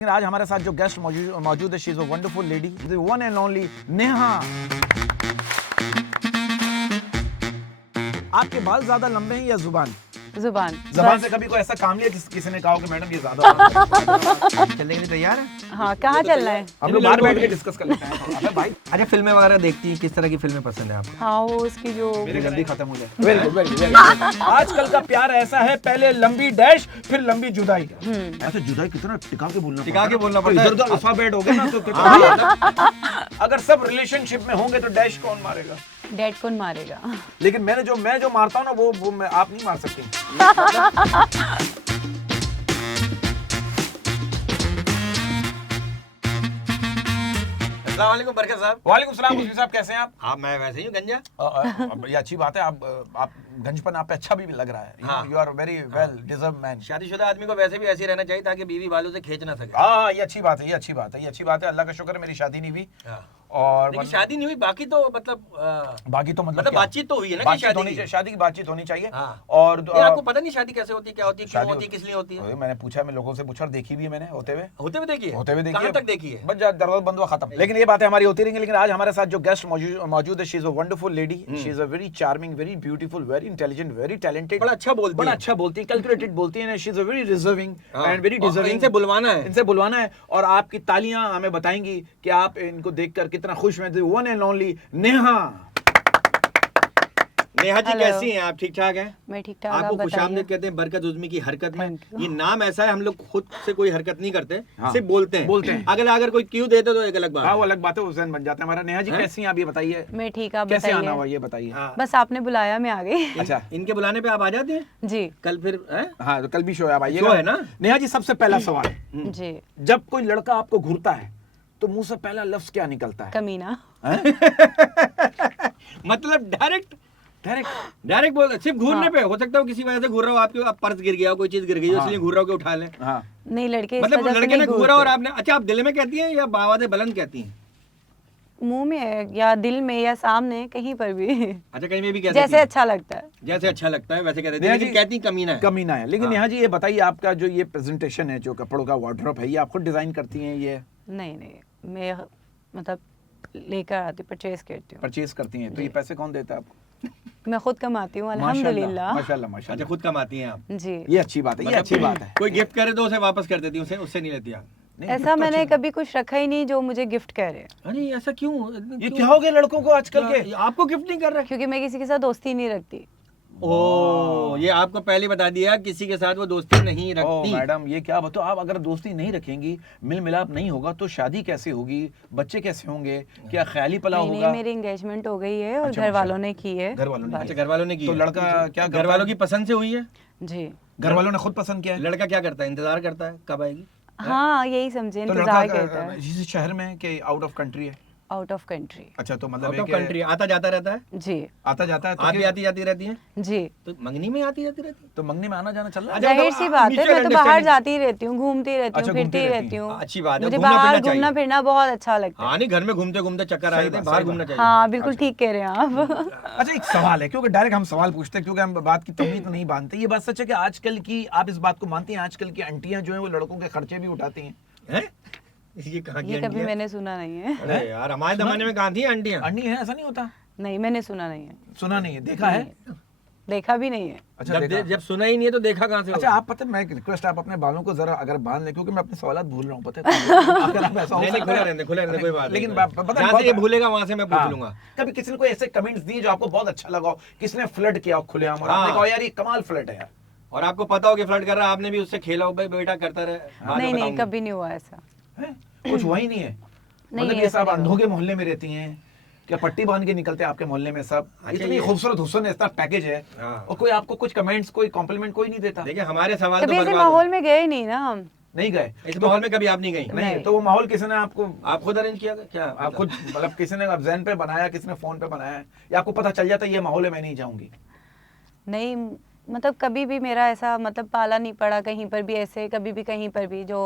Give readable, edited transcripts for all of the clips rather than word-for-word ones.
आज हमारे साथ जो गेस्ट मौजूद है, she is a wonderful lady, the one and only Neha. आपके बाल ज्यादा लंबे हैं या जुबान? जुबान से कभी कोई ऐसा काम लिया किसी ने कहा हो कि मैडम ये ज्यादा चलने के लिए तैयार है? हाँ, कहाँ चलना है? हम लोग बाहर बैठ के डिस्कस कर लेते हैं। अबे भाई, अच्छा, फिल्में वगैरह देखती हैं, किस तरह की फिल्में पसंद है आपको? हाँ, वो उसकी जो मेरे जल्दी खत्म हो जाए। Very good, very good. आजकल का प्यार ऐसा है, पहले लंबी डैश फिर लंबी जुदाई। ऐसे जुदाई कितना टिका के बोलना पड़ता है। इधर उधर अल्फाबेट हो गया ना तो अगर सब रिलेशनशिप में होंगे तो डैश कौन मारेगा? डैड कौन मारेगा? लेकिन मैं जो मारता हूँ ना वो आप नहीं मार सकते। अस्सलाम वालेकुम बरकत साहब। वालेकुम सलाम मुफ्ती साहब, कैसे हैं आप? हाँ, मैं वैसे ही हूँ गंजा। ये अच्छी बात है, आप गंजपन आप पे अच्छा भी लग रहा है। हाँ। You are very well deserve man. शादीशुदा आदमी को वैसे भी ऐसे ही रहना चाहिए ताकि बीवी बालों से खींच ना सके। हाँ, ये अच्छी बात है, ये अच्छी बात है, ये अच्छी बात है। अल्लाह का शुक्र है मेरी शादी नहीं हुई। हाँ। और लेकिन शादी नहीं हुई, बाकी तो मतलब बाकी तो मतलब बातचीत तो हुई है ना कि शादी की बातचीत होनी चाहिए। हाँ। और आपको पता नहीं शादी कैसे होती है, क्या होती है, क्यों होती है, किस लिए होती है? मैंने पूछा, मैं लोगों से पूछा और देखी भी है मैंने होते हुए देखिए देखिए। कहाँ तक देखी है? बस दरवाजा बंद हुआ खत्म। लेकिन ये बातें हमारी होती रहेंगी। लेकिन आज हमारे साथ जो गेस्ट मौजूद है, she is a wonderful lady, she is a very charming, very beautiful, very intelligent, very talented. बड़ा अच्छा बोलती है, कैलकुलेटेड बोलती है। She is a very reserving and very deserving. इनसे बुलवाना है और आपकी तालियां हमें बताएंगी कि आप इनको देखकर कितना खुश हैं। One and only Neha. Neha ji, कैसी हैं आप? ठीक ठाक हैं? मैं ठीक ठाक। आपको आप खुशामदीद बताइए। कहते हैं बरकत उज़्मी की हरकत में। Thank you। ये नाम ऐसा है, हम लोग खुद से कोई हरकत नहीं करते, हाँ। सिर्फ बोलते हैं। अगर कोई क्यों देते तो एक अलग बात हाँ, है। वो अलग बात है, हुसैन बन जाता है हमारा। नेहा जी कैसी हैं आप, ये बताइए। मैं ठीक, आप कैसे आना हुआ बताइए। ये बताइए। हाँ। बस आपने बुलाया, मैं आ गई। अच्छा, इनके बुलाने पे आप आ जाते हैं? जी कल फिर हैं? हाँ, तो कल भी शो है, आप आइएगा। शो है ना? नेहा जी, सबसे पहला सवाल, जी। जब कोई लड़का आपको घूरता है तो मुंह से पहला लफ्ज क्या निकलता है? कमीना। मतलब डायरेक्ट डायरेक्ट बोल, सिर्फ घूरने पे हो सकता है किसी वजह से घूर रहा हो, आपके आप पर्स गिर गया हो, कोई चीज गिर गई हो, इसलिए घूर रहा हो कि उठा लें। हाँ, नहीं, लड़के इस मतलब वजह से लड़के ने नहीं घूरा और घूरते। आपने, अच्छा, आप दिल में कहती हैं या बावादे बुलंद कहती हैं? मुंह में या दिल में या सामने, कहीं पर भी। अच्छा, कहीं में भी कहती जैसे हैं? अच्छा लगता है। जैसे अच्छा लगता है वैसे कहते हैं, नेहा लेकिन जी, कहती कमीना है। कमीना है। लेकिन हाँ। नेहा जी, ये बताइए, आपका जो ये प्रेजेंटेशन है, जो कपड़ों का वार्डरोब है, ये आप खुद डिजाइन करती हैं? ये नहीं, मैं मतलब लेकर आती, परचेज करती हूँ। परचेज करती हैं? तो ये पैसे कौन देता है आपको? मैं खुद कमाती हूँ, माशाल्लाह, अल्हम्दुलिल्लाह। माशाल्लाह, अच्छा, माशाल्लाह। खुद कमाती हैं आप? जी। ये अच्छी बात है, ये अच्छी बात है। कोई गिफ्ट करे तो उसे वापस कर देती हैं, उससे नहीं लेती आप? नहीं, ऐसा मैंने कभी कुछ रखा ही नहीं जो मुझे गिफ्ट करे, अरे ऐसा क्यों? ये क्या हो गया लड़कों को आजकल के? आपको गिफ्ट नहीं कर रहा? क्योंकि मैं किसी के साथ दोस्ती नहीं रखती। ओ, ये आपको पहले बता दिया, किसी के साथ वो दोस्ती नहीं ओ रखती। मैडम, ये क्या बताओ, आप अगर दोस्ती नहीं रखेंगी, मिल मिलाप नहीं होगा तो शादी कैसे होगी, बच्चे कैसे होंगे, क्या ख्याली पलाव नहीं, होगा? मेरी एंगेजमेंट हो गई है और अच्छा, घर वालों ने की है। घर वालों ने अच्छा, घर वालों ने की तो है। लड़का क्या घर वालों की पसंद से हुई है? जी। घर वालों ने खुद पसंद किया है? लड़का क्या करता है? इंतजार करता है कब आएगी? हाँ, यही समझे, तो इंतजार लड़का करता है। इसी शहर में कि आउट ऑफ कंट्री है? Out of country. अच्छा, तो मतलब आउट है ऑफ कि कंट्री आता जाता रहता है? जी आता जाता है, आप भी आती जाती रहती हैं? जी। तो मंगनी में आती जाती रहती है? तो मंगनी में आना जाना चल रहा है? अच्छा, जाहिर मतलब सी बात है, mutual मैं तो बाहर understanding। जाती रहती हूँ, घूमती रहती अच्छा, हूँ, घूमती फिरती रहती रहती हूँ। अच्छी बात है, मुझे घूमना बाहर फिरना चाहिए। घूमना फिरना बहुत अच्छा लगता है। हाँ, नहीं, घर में घूमते घूमते चक्कर आए थे, बात, बाहर सही घूमना बात। चाहिए। हाँ, बिल्कुल ठीक कह रहे हैं आप। अच्छा, एक सवाल है, क्योंकि डायरेक्ट हम सवाल पूछते हैं, क्योंकि हम बात की तमीज नहीं बांधते। ये बात सच है कि आजकल की, आप इस बात को मानती हैं, आजकल की आंटियां जो हैं वो लड़कों के खर्चे भी उठाती हैं? हैं? ये कहाँ की ये कभी आंटी है? मैंने सुना नहीं है। अरे यार, हमारे जमाने में कहाँ थी आंटियाँ? आंटी है, ऐसा नहीं होता? नहीं, मैंने सुना नहीं है। सुना नहीं है, देखा है? देखा भी नहीं है। अच्छा, देखा। जब सुना ही नहीं है तो देखा कहाँ से? अच्छा, आप पता है, मैं रिक्वेस्ट, आप अपने बालों को जरा अगर बांध लें, क्योंकि मैं अपने सवाल भूल रहा हूँ, पता है? अगर आप ऐसा हो नहीं, सकता खुले है। रहने, कोई बात लेकिन नहीं। पता है, जहाँ से ये भूलेगा वहाँ से मैं पूछ हाँ। लूंगा। कभी किसी ने कोई ऐसे कमेंट्स दिए जो आपको बहुत अच्छा लगा हो, किसने फ्लर्ट किया हो खुलेआम और आपने हाँ। कहा यार ये कमाल फ्लर्ट है यार? और आपको पता हो कि फ्लर्ट कर रहा है, आपने भी उससे खेला हो, भाई बेटा करता रहे, बाद में नहीं, बताऊंगी। कभी नहीं हुआ ऐसा। हैं? कुछ हुआ ही नहीं है? नहीं, मतलब ये ऐसा सब नहीं अंधों के मोहल्ले में रहती हैं क्या? पट्टी बांध के निकलते हैं आपके मोहल्ले में सब? अच्छा, इतनी ये- खूबसूरत हुस्न है, इतना पैकेज है, हाँ। और कोई आपको कुछ कमेंट्स, कोई कॉम्प्लीमेंट कोई नहीं देता? देखिए, हमारे सवाल कभी तो ऐसे बर्बाद हो माहौल में गए नहीं ना हम। नहीं गए? इस माहौल में कभी आप नहीं गई? नहीं, नहीं। तो वो माहौल किसी ने आपको, आप खुद अरेंज किया क्या? आप खुद, मतलब किसी ने ज़हन पे बनाया, किसी ने फोन पे बनाया, या आपको पता चल जाता ये माहौल है, मैं नहीं जाऊंगी? नहीं, मतलब कभी भी मेरा ऐसा मतलब पाला नहीं पड़ा कहीं पर भी, ऐसे कभी भी कहीं पर भी जो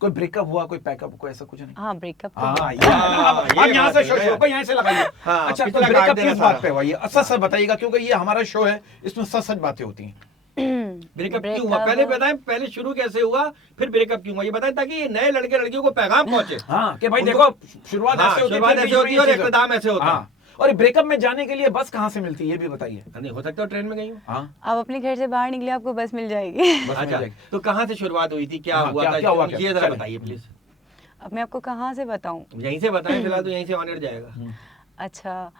कोई ब्रेकअप हुआ, कोई पैकअप, कोई ऐसा कुछ नहीं? हाँ, ब्रेकअप तो हाँ, हुआ। ये अब यहाँ से बात है। शुरू, यहाँ से लगाइए। हाँ, अच्छा, तो पिछला ब्रेकअप काट देना किस बात सारा। पे हुआ? ये सच सच बताइएगा, क्योंकि ये हमारा शो है, इसमें सच सच बातें होती हैं। ब्रेकअप क्यों हुआ पहले बताएं, पहले शुरू कैसे हुआ फिर ब्रेकअप क्यों हुआ ये बताएं, ताकि ये नए लड़के लड़कियों को पैगाम पहुंचे। हाँ कि भाई देखो शुरुआत ऐसे होती है, शुरुआत ऐसे होती है और इख्तिताम ऐसे होता है। हाँ, और ब्रेकअप में जाने के लिए बस कहाँ से मिलती है ये भी बताइए। नहीं हो सकता ट्रेन में गई हूँ। हाँ आप अपने घर से बाहर निकले आपको बस मिल जाएगी। बस मिल अच्छा जाएगी। तो कहाँ से शुरुआत हुई थी, क्या हाँ, हुआ था, क्या हुआ, क्या? ये जरा चलें। बताइए प्लीज। अब मैं आपको कहाँ से बताऊं? यहीं से बताएं फिलहाल, तो यहीं से ऑन एयर जाएगा। अच्छा,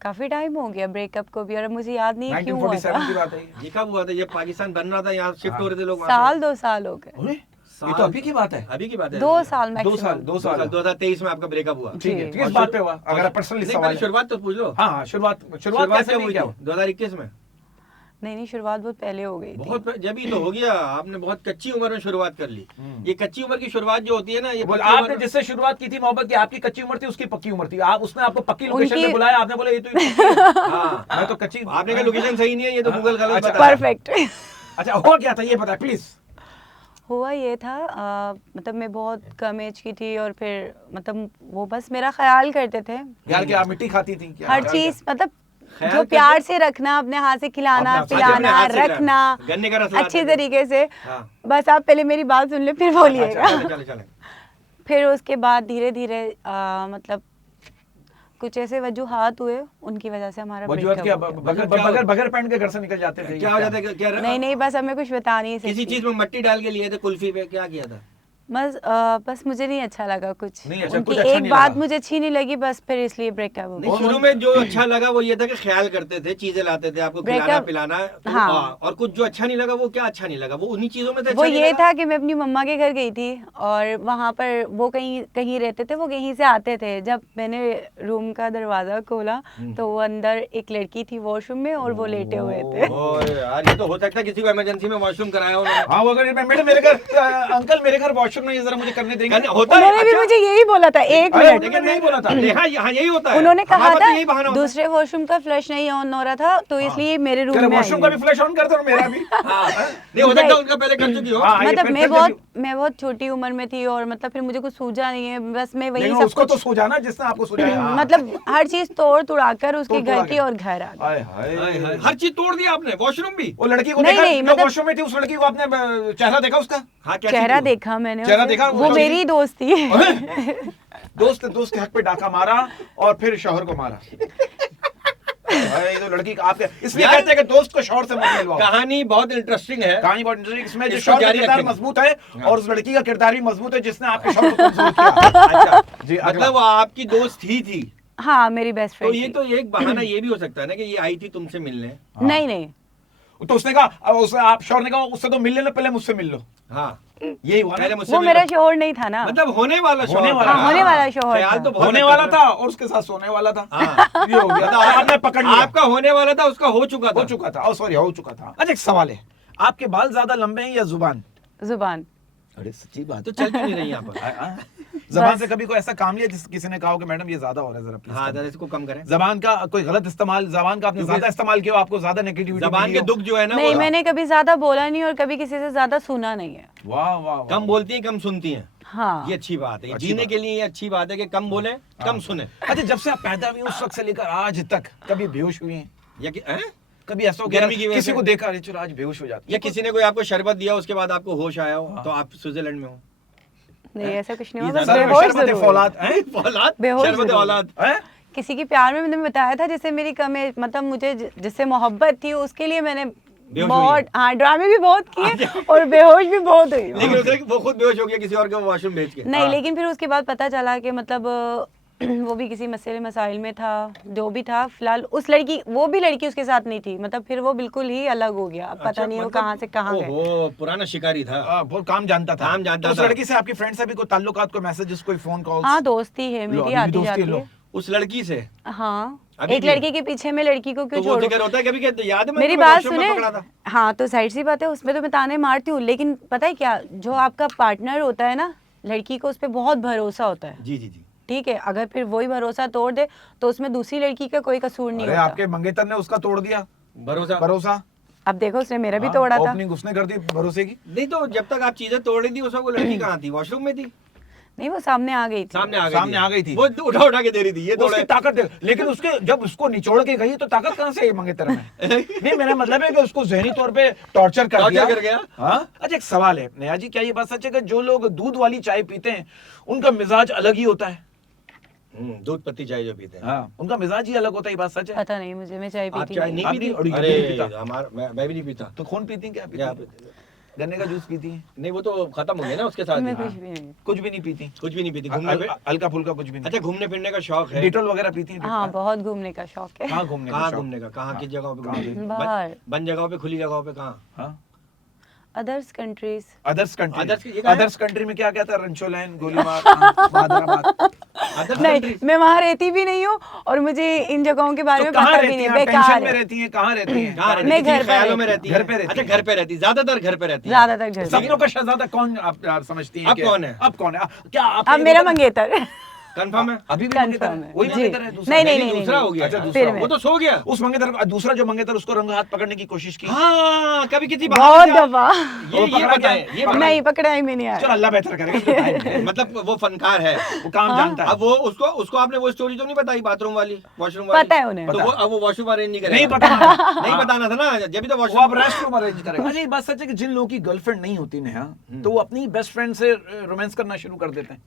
काफी टाइम हो गया ब्रेकअप को भी और अब मुझे याद नहीं है क्यों हुआ 1947 की था। बात है ये। ये कब हुआ था, ये पाकिस्तान बन रहा था, यहाँ शिफ्ट हो रहे थे लोग वहाँ साल 2 साल हो गए। अरे, ये तो अभी की बात है। से। अभी की बात है। 2 साल 2 मैक्सिमम। साल 2023 में आपका ब्रेकअप हुआ। ठीक है, जी। किस बात पे हुआ अगर पर्सनली नहीं, सवाल पहले है। शुरुआत तो पूछ लो। हाँ हाँ, शुरुआत कैसे कब हुई हुई क्या थी? 2021 में। नहीं, शुरुआत बहुत पहले हो गई थी। बहुत जब ही तो हो गया, आपने बहुत कच्ची उम्र में शुरुआत कर ली। ये कच्ची उम्र की शुरुआत जो होती है ना, ये बोल पक्की उम्र आपने में- जिससे शुरुआत की थी मोहब्बत की, आपकी कच्ची उम्र थी, उसकी पक्की उम्र थी। आप उसने आपको पक्की लोकेशन उनकी- पे बुलाया, आपने बोला ये तो ये पक्की है। हाँ मैं तो कच्ची। आपने कहा लोकेशन सही नहीं है, ये तो गूगल गलत अच्छा, बता रहा है। परफेक्ट। अच्छा हुआ क्या था ये बता प्लीज। हुआ ये था मतलब मैं बहुत कम एज की थी और फिर मतलब वो बस मेरा ख्याल करते थे यार क्या आप मिट्टी खाती थी क्या? हर क्या- चीज, मतलब ख्याल जो करते- प्यार से रखना, अपने हाथ से खिलाना अपने हाथ से- पिलाना अपने हाथ से रखना गन्ने का रस लाते अच्छे थे। तरीके से। हाँ। बस आप पहले मेरी बात सुन ले फिर बोलिएगा। चले चले चले। फिर उसके बाद धीरे धीरे मतलब कुछ ऐसे वजूहात हुए, उनकी वजह से हमारा वजूहत क्या breakup हो गया। बगैर बगैर पहन के घर से निकल जाते थे क्या हो जाता है, क्या नहीं नहीं, बस अब मैं कुछ बता नहीं किसी सकती। चीज में मट्टी डाल के लिए थे कुल्फी पे, क्या किया था? बस मुझे नहीं अच्छा लगा कुछ। नहीं अच्छा, उनकी कुछ अच्छा एक नहीं बात लगा। मुझे अच्छी नहीं लगी, बस फिर इसलिए ब्रेकअप हो नहीं, गया। शुरू में जो अच्छा लगा वो ये था कि ख्याल करते थे, चीजें लाते थे आपको खिलाना Breakup- पिलाना। तो हाँ। और कुछ जो अच्छा नहीं लगा, वो क्या अच्छा नहीं लगा, वो उन्हीं चीजों में से वो अच्छा नहीं ये लगा? था कि मैं अपनी मम्मा के घर गई थी और वहाँ पर वो कहीं कहीं रहते थे, वो कहीं से आते थे। जब मैंने रूम का दरवाजा खोला तो वो अंदर एक लड़की थी वॉशरूम में और वो लेटे हुए थे। ओए यार, ये तो हो सकता है किसी को इमरजेंसी में वॉशरूम कराया उन्होंने। हाँ वो अगर मैडम मेरे घर अंकल मेरे घर वॉशरूम नहीं है, जरा मुझे करने देंगे। होता है, उन्होंने भी अच्छा। मुझे यही बोला था, एक अरे, मिनट। लेकिन नहीं बोला था। हाँ हाँ, यही होता है। उन्होंने कहा हमारे पास था तो यही बहाना होता है। दूसरे वॉशरूम का फ्लश नहीं ऑन हो रहा था तो इसलिए मेरे रूम तेरे में वॉशरूम का भी फ्लैश ऑन कर दो और मेरा भी। हाँ, नहीं हो सकता उनका पहले कर चुकी हो। हाँ, ये मतलब फिर मैं बहुत छोटी उम्र में थी और मतलब फिर मुझे कुछ सूझा नहीं है, बस मैं वही लेकिन सब उसको कुछ तो सूझा ना जिसने आपको सुझाया। हाँ। मतलब हर चीज तोड़ तुड़ा कर उसके तोड़-तुड़ा घर की के। और घर आ गई। हाय हाय, हाय। हर चीज तोड़ दी आपने, वॉशरूम भी। वो लड़की को नहीं, देखा नहीं, जो मतलब- वॉशरूम में थी, उस लड़की को आपने चेहरा देखा उसका? हाँ, क्या चेहरा चीज़ वो? देखा मैंने चेहरा उसे। देखा? वो वो मेरी दोस्त थी। दोस्त के हक पे डाका मारा और फिर शौहर को मारा। भाई तो लड़की आपके इसलिए यार- कहते हैं कि दोस्त को शौहर से मत मिलवाओ। कहानी बहुत इंटरेस्टिंग है। कहानी बहुत इंटरेस्टिंग, इसमें जो इसको शौहर का जारी किरदार रखेंगे। मजबूत है हाँ। और उस लड़की का किरदार भी मजबूत है जिसने आपके शौहर को कमजोर किया। अच्छा, जी, अगला। मतलब वो आपकी दोस्त ही थी। हाँ, मेरी बेस्ट तो ये फ्रेंड तो एक बहाना ये भी हो सकता है ना कि ये आई थी तुमसे मिलने। नहीं नहीं, तो उसने कहा अब उसने आप शौहर ने कहा उससे तो मिल लेना, पहले मुझसे मिल लो। हाँ, यही हुआ पहले ना। मुझसे वो मिलो। मेरा शोहर नहीं था ना। मतलब होने वाला शौहर वाला। था। हाँ, होने वाला शौहर ख्याल था। तो बहुत होने अच्छा वाला था। था और उसके साथ सोने वाला था। हाँ। ये हो गया था, आपने पकड़ लिया। आपका होने वाला था, उसका हो चुका था। हो चुका था, सॉरी हो चुका था। अच्छा एक सवाल है, आपके बाल ज्यादा लंबे हैं या जुबान? जुबान। अरे सच्ची बात तो चल क्यों नहीं रही यहाँ पर? जबान से कभी कोई ऐसा काम लिया जिस किसी ने कहा हो कि मैडम ये ज्यादा हो रहा है, जरा प्लीज हाँ, कम जरा इसको कम करें। जबान का कोई गलत इस्तेमाल, जबान का आपने क्योंकि- ज्यादा इस्तेमाल किया हो, आपको ज्यादा नेगेटिविटी जबान के दुख जो है ना, नहीं, वो मैंने कभी ज्यादा बोला नहीं और कभी किसी से ज्यादा सुना नहीं है। वाह वाह वाह। कम बोलती हैं, कम सुनती हैं। हाँ, ये अच्छी बात है। अच्छी जीने बात। के लिए ये अच्छी बात है कि कम बोले, कम सुने। अच्छा जब से आप पैदा हुई उस वक्त से लेकर आज तक कभी बेहोश हुई हैं? या कि हैं? कभी ऐसा हो गया गर्मी की वजह किसी से? को देखा अरे चलो आज बेहोश हो जाती या किसी ने कोई आपको शरबत दिया, उसके बाद आपको होश आया हो, तो आप स्विट्जरलैंड में हो। नहीं ऐसा कुछ नहीं ये हुआ, बस ज्यादा बेहोश शरबत जरूर हुई। फौलाद हैं? औलाद, बेहोश शरबत जरूर। औलाद। हैं? किसी की प्यार में मैंने बताया था जिससे मेरी कम मतलब मुझे जिससे मोहब्बत थी उसके लिए मैंने बेहोश बहुत हुई हाँ ड्रामे भी बहुत किए और बेहोश भी बहुत हुई। लेकिन उसे वो खुद बेहोश हो गया किसी और के वॉशरूम भेज के। नहीं, हाँ। लेकिन फिर उसके बाद पता चला कि मतलब वो भी किसी मसले मसाइल में था, जो भी था फिलहाल उस लड़की, वो भी लड़की उसके साथ नहीं थी, मतलब फिर वो बिल्कुल ही अलग हो गया। अब पता अच्छा, नहीं वो मतलब- कहाँ से कहाँ गए। ओहो, पुराना शिकारी था। बहुत काम जानता था। काम जानता तो उस था। लड़की से आपकी फ्रेंड से भी कोई ताल्लुकात, कोई मैसेजेस, कोई फोन कॉल्स? हाँ, दोस्ती है लो, मेरी, अभी भी आती दोस्ती है, जाती लो। है। उस लड़की से हाँ, अभी एक भी? लड़की के पीछे मैं लड़की को तो क्यों वो छोड़ूं? जिक्र होता है कभी कहते याद है मेरी मैं बात वॉशरूम में सुने। पकड़ा था। हाँ, तो साइड सी बात है, उसमें तो मैं ताने मारती हूँ, लेकिन पता है क्या, जो आपका पार्टनर होता है ना, लड़की को उस पर बहुत भरोसा होता है। जी जी जी। ठीक है, अगर फिर वही भरोसा तोड़ दे तो उसमें दूसरी लड़की का कोई कसूर नहीं अरे होता। आपके मंगेतर ने उसका तोड़ दिया भरोसा। भरोसा। अब देखो उसने मेरा भी हाँ, तोड़ा था। ओपनिंग उसने कर दी भरोसे की। नहीं तो जब तक आप चीजें तोड़ रही थी, उस वक्त वो लड़की कहाँ थी? वॉशरूम में थी। नहीं, वो सामने आ गई थी। सामने आ गई थी वो उठा के दे रही थी, ये उसकी थोड़ा ताकत देख, लेकिन उसके जब उसको निचोड़ के गई तो ताकत कहाँ से आई मंगेतर में? नहीं, मेरा मतलब है कि उसको जहनी तौर पे टॉर्चर कर गया। हाँ, अच्छा एक सवाल है नेहा जी, क्या ये बात सच है कि जो लोग दूध वाली चाय पीते हैं उनका मिजाज अलग ही होता है? दूध पत्ती चाय जो पीते हैं, हाँ, उनका मिजाज ही अलग होता है, ये बात सच है? पता नहीं मुझे, मैं चाय आप पीती चाय नहीं। नहीं आप पीती? नहीं? और ये अरे नहीं पीता? मैं भी नहीं पीता। तो कौन पीती हैं? क्या क्या पीती हैं? गन्ने का जूस पीती हैं? नहीं, वो तो खत्म हो गया ना उसके साथ मैं ही। कुछ भी नहीं। कुछ भी नहीं पीती? कुछ भी नहीं पीती। घूमने फिर हल्का फुल्का कुछ भी नहीं? अच्छा, घूमने फिरने का शौक है? डिटोल वगैरह पीती हैं? हाँ, बहुत घूमने का शौक है। कहाँ घूमने का कहाँ शौक? घूमने का? कहाँ किस जगहों पे कहाँ? घूमने? बाहर। बंद जगहों पे, खुली जगहों पे, कहाँ? हाँ, others countries. Others country. Others- ये कहाँ है? अदर्स कंट्री में क्या क्या था? रंचोलैन, गोलीमार, हैदराबाद। Other नहीं, country? मैं वहाँ रहती भी नहीं हूँ और मुझे इन जगहों के बारे तो में कहाँ पता भी रहती नहीं, हैं? आप बेकार पेंशन में है। रहती हैं? कहाँ रहती हैं? कहाँ रहती मैं है? घर पे ख्यालों में रहती रहती है? घर पे रहती अच्छा, है। घर पे रहती, ज्यादातर घर पे रहती है। ज्यादातर घर पे। सपनों का शहजादा कौन आप समझती हैं? अब कि- कौन है? अब कौन है? क्या आप अब मेरा मंगेतर। कंफर्म है? अभी भी Confirm मंगेतर है। है? वही जी। मंगेतर है? दूसरा? नहीं, नहीं, दूसरा हो गया। अच्छा, क्या? दूसरा फिर हो मैं। वो तो सो गया। उस मंगेतर, दूसरा जो मंगेतर, उसको रंग हाथ पकड़ने की कोशिश की? हाँ, कभी किसी बहुत बहाने से दफा। ये पकड़ा बताएं, क्या? ये बताएं। नहीं, पकड़ाई में नहीं चलो आया। अल्लाह बेहतर करेगा, इसको बताएं। मतलब वो फनकार है। वो काम जानता है। अब वो उसको आपने वो स्टोरी तो नहीं बताई, बाथरूम वाली, वॉशरूम वाली? पता है उन्हें। तो वो अब वो वॉशरूम अरेंज नहीं करेगा? नहीं बताना। नहीं बताना था ना, जब भी तो वो अब वॉशरूम। रेस्ट रूम अरेंज करेगा। अच्छा, ये बात सच है कि जिन लोगों की गर्लफ्रेंड नहीं होती नेहा, तो वो अपनी बेस्ट फ्रेंड से रोमांस करना शुरू कर देते हैं।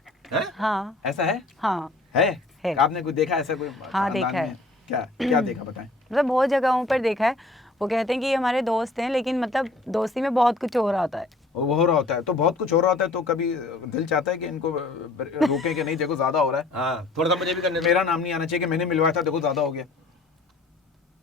हाँ ऐसा है? हाँ, है? है। आपने कोई देखा ऐसा कोई? हाँ, खानदान देखा है। में? क्या क्या देखा, बताएं। मतलब बहुत जगहों पर देखा है। वो कहते हैं कि ये हमारे दोस्त हैं, लेकिन मतलब दोस्ती में बहुत कुछ हो रहा होता है। वो हो रहा होता है तो बहुत कुछ हो रहा होता है, तो कभी दिल चाहता है कि इनको रोकें कि नहीं, देखो ज्यादा हो रहा है, हाँ, थोड़ा सा मुझे भी करने दो। मेरा नाम नहीं आना चाहिए कि मैंने मिलवाया था, देखो ज्यादा हो गया।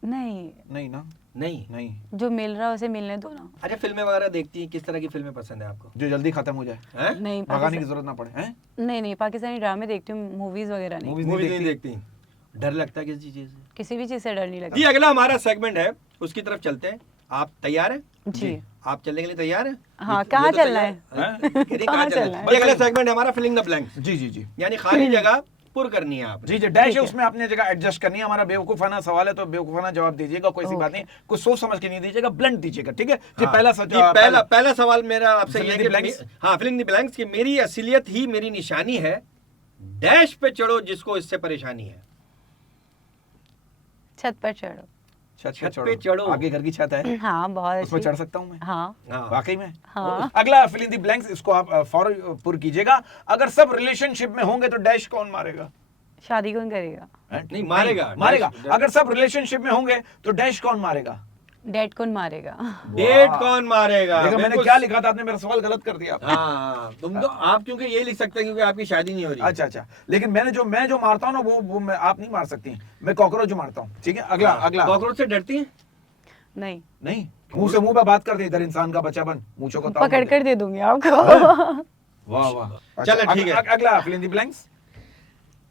नहीं, नहीं ना? नहीं। नहीं, जो मिल रहा है उसे मिलने दो ना। अच्छा, फिल्में वगैरह देखती हैं? किस तरह की फिल्में पसंद है आपको? जो जल्दी खत्म हो जाए, हैं? नहीं, भगाने की जरूरत ना पड़े। हैं? नहीं, पाकिस्तानी ड्रामे देखती हूँ, मूवीज वगैरह नहीं। मूवीज मूवी नहीं नहीं देखती? देखती? डर लगता है किसी चीज से? किसी भी चीज से डर नहीं जी, लगता। अगला हमारा सेगमेंट है, उसकी तरफ चलते हैं। आप तैयार हैं? जी। आप चलने के लिए तैयार हैं? हाँ, ये कहाँ तो चलना तैयार- है? हैं? कह रही, कहाँ कहाँ चलना चलना है? है? ये अगला सेगमेंट है हमारा, फिलिंग द ब्लैंक्स। जी जी जी यानी खाली जगह पुर करनी है आप। जी जी, डैश है, उसमें आपने जगह एडजस्ट करनी है। हमारा बेवकूफाना सवाल है तो बेवकूफाना जवाब दीजिएगा, कोई सी बात नहीं, कुछ सोच समझ के नहीं दीजिएगा, ब्लंट दीजिएगा, ठीक है जी? पहला जी, पहला सवाल मेरा आपसे ये है कि हाँ, फिलिंग द ब्लैंक्स की मेरी असलियत ही मेरी निशानी है, डैश पे चढ़ो जिसको इससे परेशानी है। छत पर चढ़ो। छत पे चढ़ो। आपके घर की छत है, हाँ, बहुत उसमें अच्छी। चढ़ सकता हूँ मैं? हाँ हाँ। वाकई में? हाँ। अगला फिल इन द ब्लैंक्स, इसको आप फौरन पुर कीजिएगा। अगर सब रिलेशनशिप में होंगे तो डैश कौन मारेगा? शादी कौन करेगा? नहीं, मारेगा। मारेगा। डैश- अगर सब रिलेशनशिप में होंगे तो डैश कौन मारेगा? डेट कौन मारेगा? डेट कौन मारेगा? देखो मैंने बिल्कुल। क्या लिखा था, आपने मेरा सवाल गलत कर दिया। हाँ, तुम तो आप क्योंकि ये लिख सकते हैं क्योंकि आपकी शादी नहीं हो रही। अच्छा अच्छा, लेकिन मैं जो मारता हूँ ना वो आप नहीं मार सकती, मैं कॉकरोच जो मारता हूँ, ठीक है? अगला अगला। कॉकरोच से डरती हैं? नहीं, नहीं, मुंह से मुंह पे बात कर दे, इधर इंसान का बच्चा बन, मूंछों को ताव पकड़ दे। कर दे दूंगी आपको। वाह वाह। चलो, ठीक है। अगला फिल इन द ब्लैंक्स।